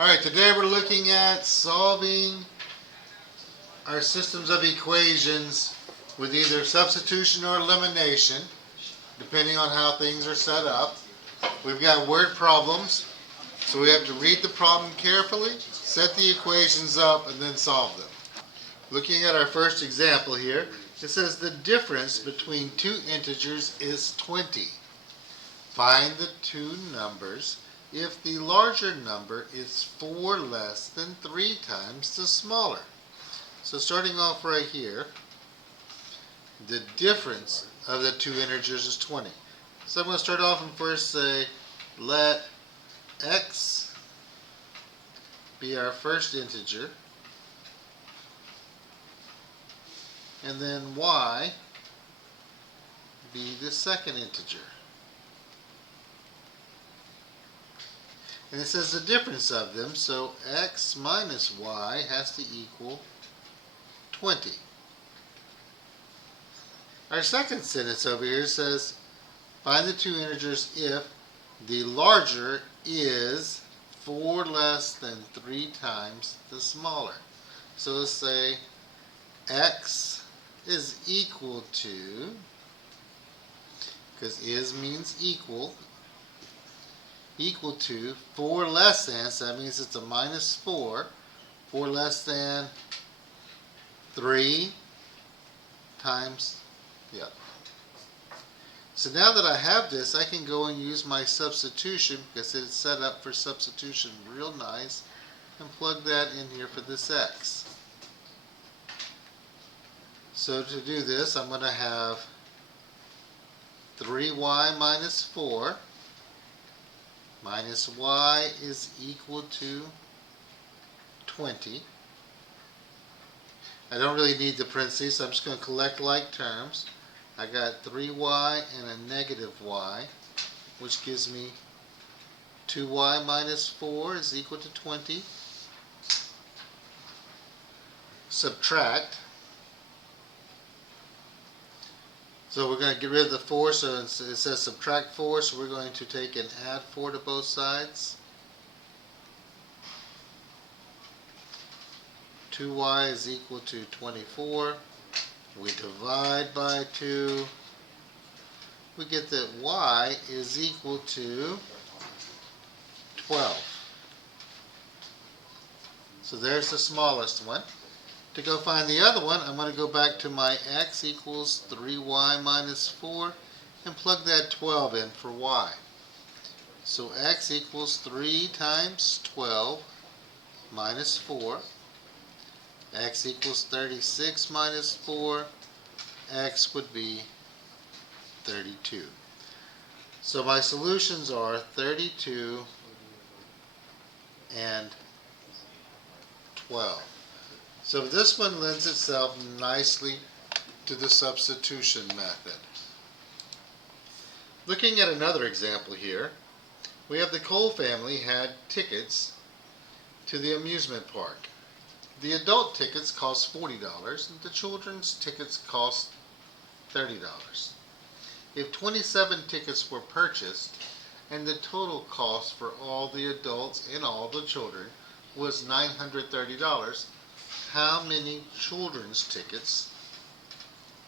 Alright, today we're looking at solving our systems of equations with either substitution or elimination, depending on how things are set up. We've got word problems, so we have to read the problem carefully, set the equations up, and then solve them. Looking at our first example here, it says the difference between two integers is 20. Find the two numbers if the larger number is 4 less than 3 times the smaller. So starting off right here, the difference of the two integers is 20. So I'm going to start off and first say, let x be our first integer, and then y be the second integer. And it says the difference of them, so x minus y has to equal 20. Our second sentence over here says, find the two integers if the larger is 4 less than 3 times the smaller. So let's say x is equal to, because is means equal to 4 less than, so that means it's a minus 4, 4 less than 3 times, So now that I have this, I can go and use my substitution, because it's set up for substitution real nice, and plug that in here for this x. So to do this, I'm going to have 3y minus 4 minus y is equal to 20. I don't really need the parentheses, so I'm just going to collect like terms. I got 3y and a negative y, which gives me 2y minus 4 is equal to 20. Subtract. So we're going to get rid of the 4, so it says subtract 4, so we're going to take and add 4 to both sides. 2y is equal to 24. We divide by 2. We get that y is equal to 12. So there's the smallest one. To go find the other one, I'm going to go back to my x equals 3y minus 4 and plug that 12 in for y. So x equals 3 times 12 minus 4. X equals 36 minus 4. X would be 32. So my solutions are 32 and 12. So this one lends itself nicely to the substitution method. Looking at another example here, we have the Cole family had tickets to the amusement park. The adult tickets cost $40 and the children's tickets cost $30. If 27 tickets were purchased and the total cost for all the adults and all the children was $930, how many children's tickets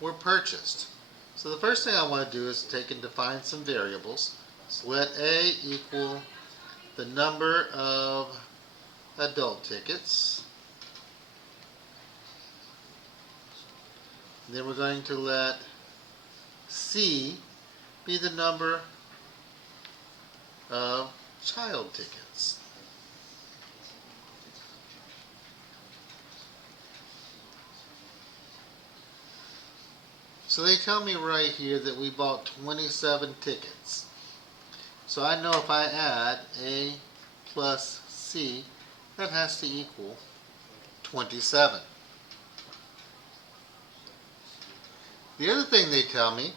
were purchased? So the first thing I want to do is take and define some variables. So let A equal the number of adult tickets. And then we're going to let C be the number of child tickets. So they tell me right here that we bought 27 tickets. So I know if I add A plus C, that has to equal 27. The other thing they tell me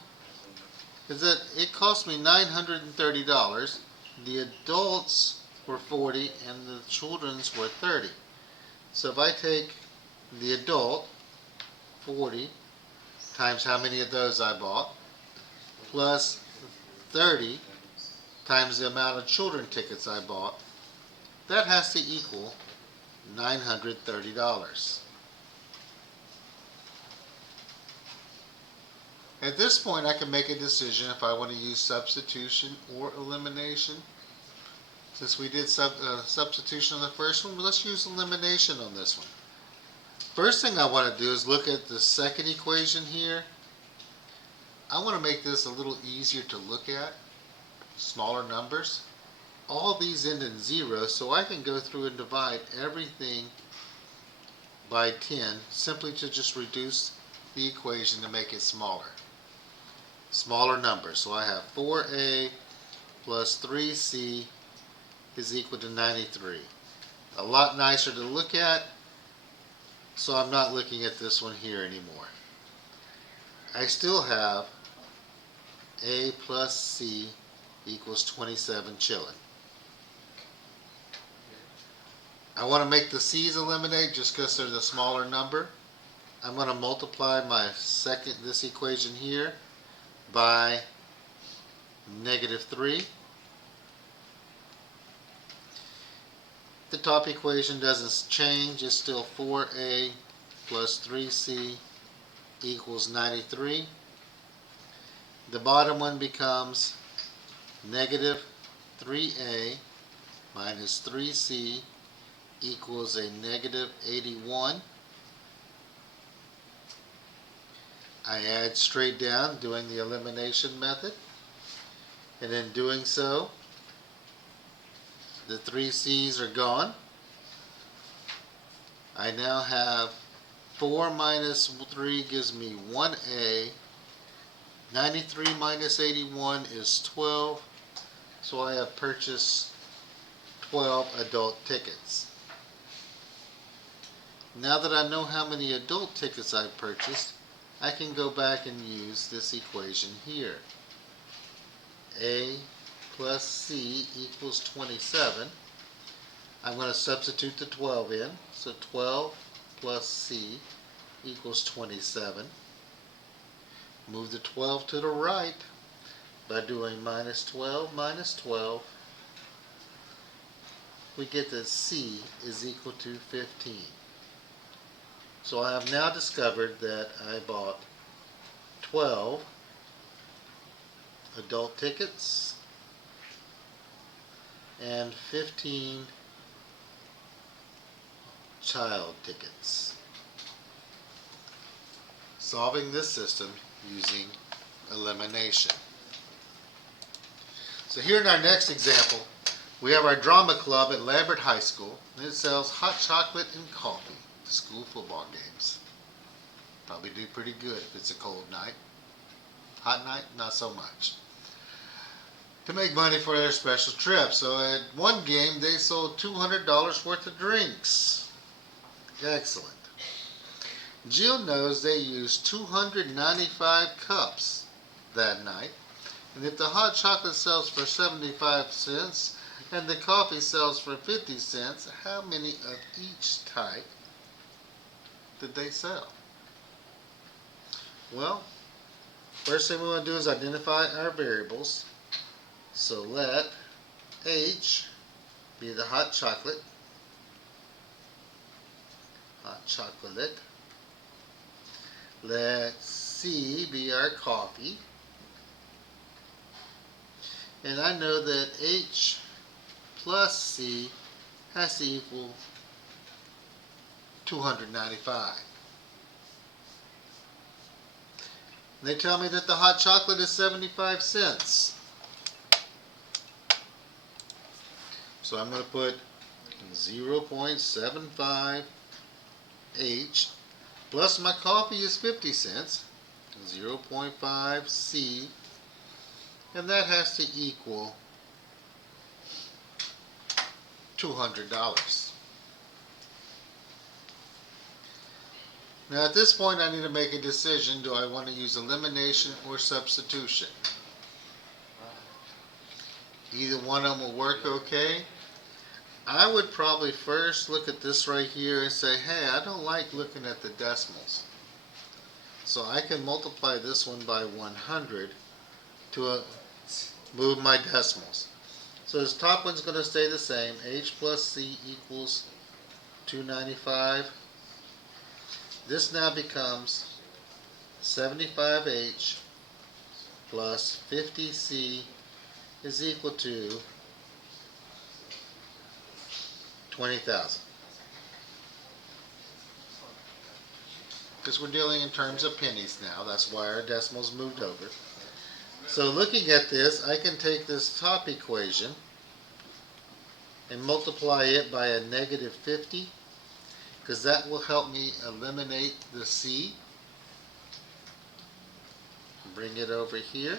is that it cost me $930. The adults were 40 and the children's were 30. So if I take the adult, 40, times how many of those I bought, plus 30 times the amount of children tickets I bought, that has to equal $930. At this point, I can make a decision if I want to use substitution or elimination. Since we did substitution on the first one, let's use elimination on this one. First thing I want to do is look at the second equation here. I want to make this a little easier to look at, smaller numbers. All these end in 0, so I can go through and divide everything by 10 simply to just reduce the equation to make it smaller. Smaller numbers. So I have 4a plus 3c is equal to 93. A lot nicer to look at, so I'm not looking at this one here anymore. I still have a plus c equals 27 chilling. I want to make the c's eliminate just because they're the smaller number. I'm going to multiply this equation here by -3. The top equation doesn't change. It's still 4a plus 3c equals 93. The bottom one becomes -3a minus 3c equals a -81. I add straight down doing the elimination method, and in doing so the 3c's are gone. I now have 4 minus 3 gives me 1a. 93 minus 81 is 12, so I have purchased 12 adult tickets. Now that I know how many adult tickets I've purchased, I can go back and use this equation here. A plus c equals 27. I'm going to substitute the 12 in, so 12 plus c equals 27. Move the 12 to the right by doing minus 12 minus 12. We get that c is equal to 15. So I have now discovered that I bought 12 adult tickets and 15 child tickets. Solving this system using elimination. So here in our next example, we have our drama club at Lambert High School, and it sells hot chocolate and coffee to school football games. Probably do pretty good if it's a cold night. Hot night, not so much. To make money for their special trip. So at one game, they sold $200 worth of drinks. Excellent. Jill knows they used 295 cups that night. And if the hot chocolate sells for 75 cents and the coffee sells for 50 cents, how many of each type did they sell? Well, first thing we want to do is identify our variables. So let H be the hot chocolate. Hot chocolate. Let C be our coffee. And I know that H plus C has to equal 295. They tell me that the hot chocolate is 75 cents. So I'm going to put 0.75 H plus my coffee is 50 cents, 0.5 C, and that has to equal $200. Now at this point I need to make a decision. Do I want to use elimination or substitution? Either one of them will work okay. I would probably first look at this right here and say, hey, I don't like looking at the decimals. So I can multiply this one by 100 to move my decimals. So this top one's going to stay the same. H plus C equals 295. This now becomes 75H plus 50C is equal to 20,000. Because we're dealing in terms of pennies now. That's why our decimals moved over. So looking at this, I can take this top equation and multiply it by a negative 50, because that will help me eliminate the C. Bring it over here.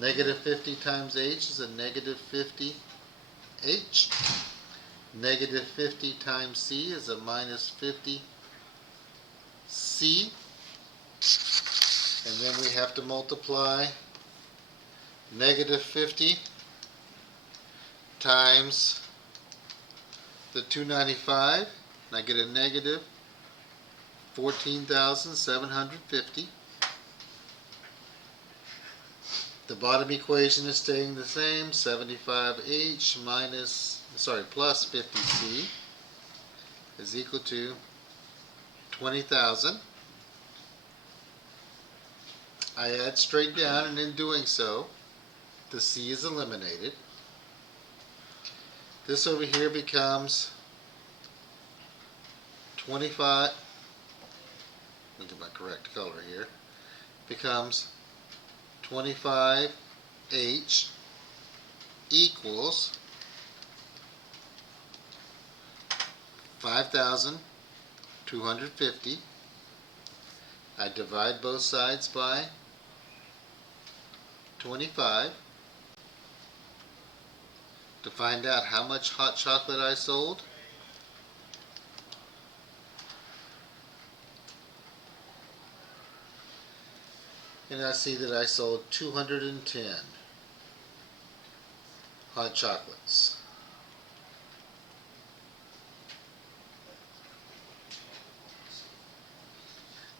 Negative 50 times H is a negative 50 H. Negative 50 times C is a minus 50 C. And then we have to multiply negative 50 times the 295, and I get a negative 14,750. The bottom equation is staying the same, 75H plus 50C is equal to 20,000. I add straight down, and in doing so, the C is eliminated. This over here becomes 25, let me get my correct color here, becomes 25H equals 5,250. I divide both sides by 25 to find out how much hot chocolate I sold. And I see that I sold 210 hot chocolates.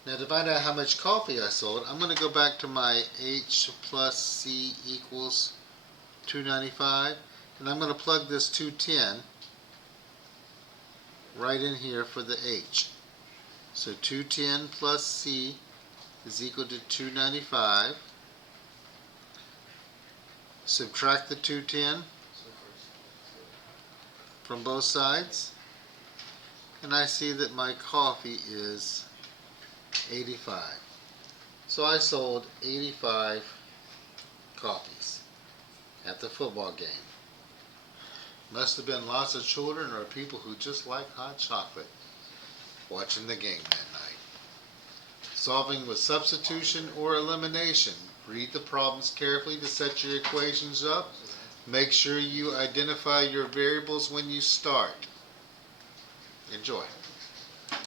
Now to find out how much coffee I sold, I'm going to go back to my H plus C equals 295, and I'm going to plug this 210 right in here for the H. So 210 plus C is equal to 295. Subtract the 210 from both sides, and I see that my coffee is 85. So I sold 85 coffees at the football game. Must have been lots of children or people who just like hot chocolate watching the game that night. Solving with substitution or elimination. Read the problems carefully to set your equations up. Make sure you identify your variables when you start. Enjoy.